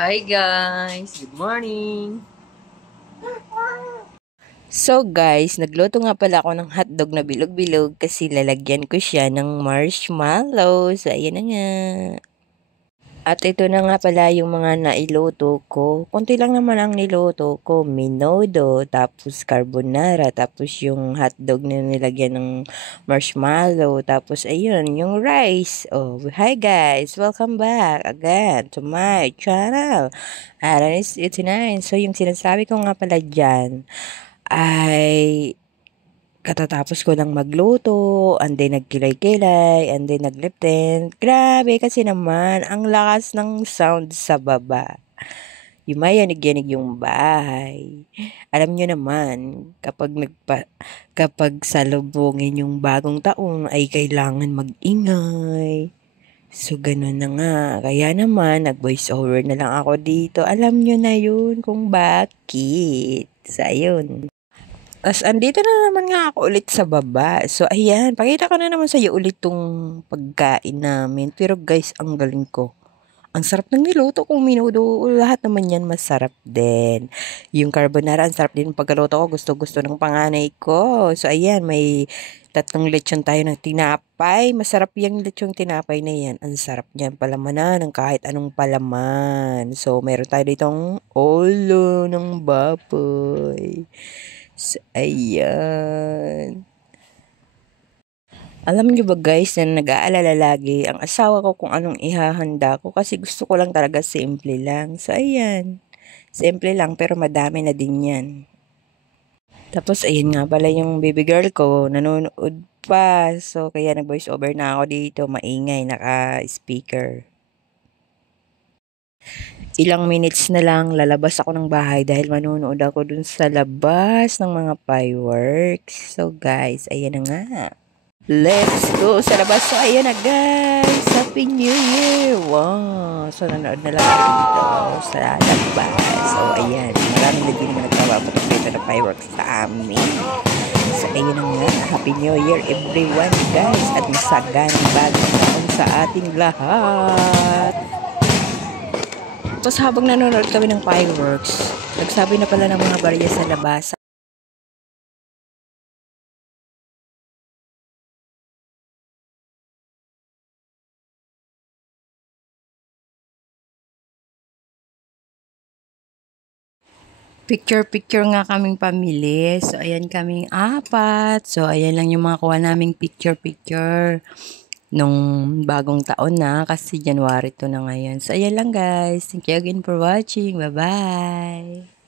Hi guys! Good morning! So guys, nagluto nga pala ako ng hotdog na bilog-bilog kasi lalagyan ko siya ng marshmallow. So ayan na nga. At ito na nga pala yung mga nailuto ko. Konti lang naman ang niluto ko. Menudo, tapos carbonara, tapos yung hotdog na nilagyan ng marshmallow, tapos ayun, yung rice. Oh, hi guys! Welcome back again to my channel. Aranis 89. So yung sinasabi ko nga pala dyan ay katatapos ko lang magluto, and then nagkilay-kilay, and then nag-lip tint. Grabe kasi naman, ang lakas ng sound sa baba. Yumayanig-yanig yung bahay. Alam nyo naman, kapag salubungin yung bagong taon ay kailangan mag-ingay. So, ganun na nga. Kaya naman, nag-voice over na lang ako dito. Alam nyo na yun kung bakit. So, ayun. Tapos, andito na naman nga ako ulit sa baba. So, ayan. Pakita ko na naman sa iyo ulit tong pagkain namin. Pero guys, ang galing ko. Ang sarap ng niluto kong minudo. Lahat naman yan masarap din. Yung carbonara, ang sarap din ng pagkaluto ko. Gusto-gusto ng panganay ko. So, ayan. May 3 lechon tayo ng tinapay. Masarap yung lechong tinapay na yan. Ang sarap niyan palamanan ng kahit anong palaman. So, meron tayo ditong ulo ng baboy. So, ayan. Alam niyo ba guys na nag-aalala lagi ang asawa ko kung anong ihahanda ko kasi gusto ko lang talaga simple lang. So, ayan. Simple lang pero madami na din yan. Tapos, ayun nga pala yung baby girl ko, nanonood pa. So, kaya nag-voice over na ako dito. Maingay, naka-speaker. Ilang minutes na lang lalabas ako ng bahay dahil manonood ako dun sa labas ng mga fireworks. So guys, ayan na nga. Let's go sa labas. So ayan na guys. Happy New Year. Wow. So nanood na lang ako dito sa labas. So ayan. Maraming na din naman nagkawapot dito na fireworks sa amin. So ayun na nga. Happy New Year everyone guys. At masaganang bagong taon sa ating lahat. Tapos habang nanonood kami ng fireworks, nagsabi na pala ng mga barya sa labas. Picture-picture nga kaming pamili. So, ayan kaming 4. So, ayan lang yung mga kuha naming picture-picture nung bagong taon na kasi January 2 na ngayon. So, ayan lang guys. Thank you again for watching. Bye-bye!